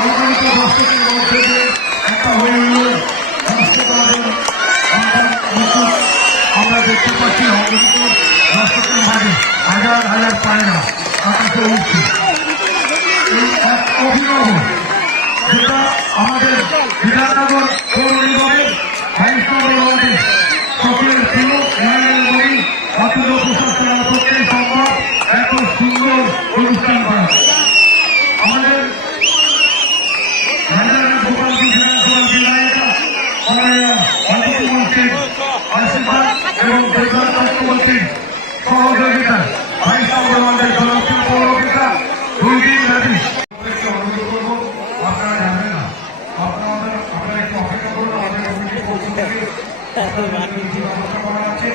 শত দর্শকের মধ্যে একটা আমরা দেখতে পাচ্ছি অবস্থিত দর্শকের মাঝে হাজার হাজার পায়রা আমাদের বিধাননগর পৌর নিগমের নম্বর ওয়ার্ডে সকলের প্রিয় নরেন্দ্র মোদী অতুল প্রশাসনের মাননীয় মুখ্যমন্ত্রী আশীর্বাদ এবং প্রধান রাষ্ট্রমন্ত্রীর সহযোগিতা ভাইসাব আমাদের জনপ্রিয় সহযোগিতা দুই দিন ব্যাপী আপনারা জানেন না আপনারা একটু অপেক্ষা করুন আমাদের কমিটি পৌঁছতে ব্যবস্থা করা আছে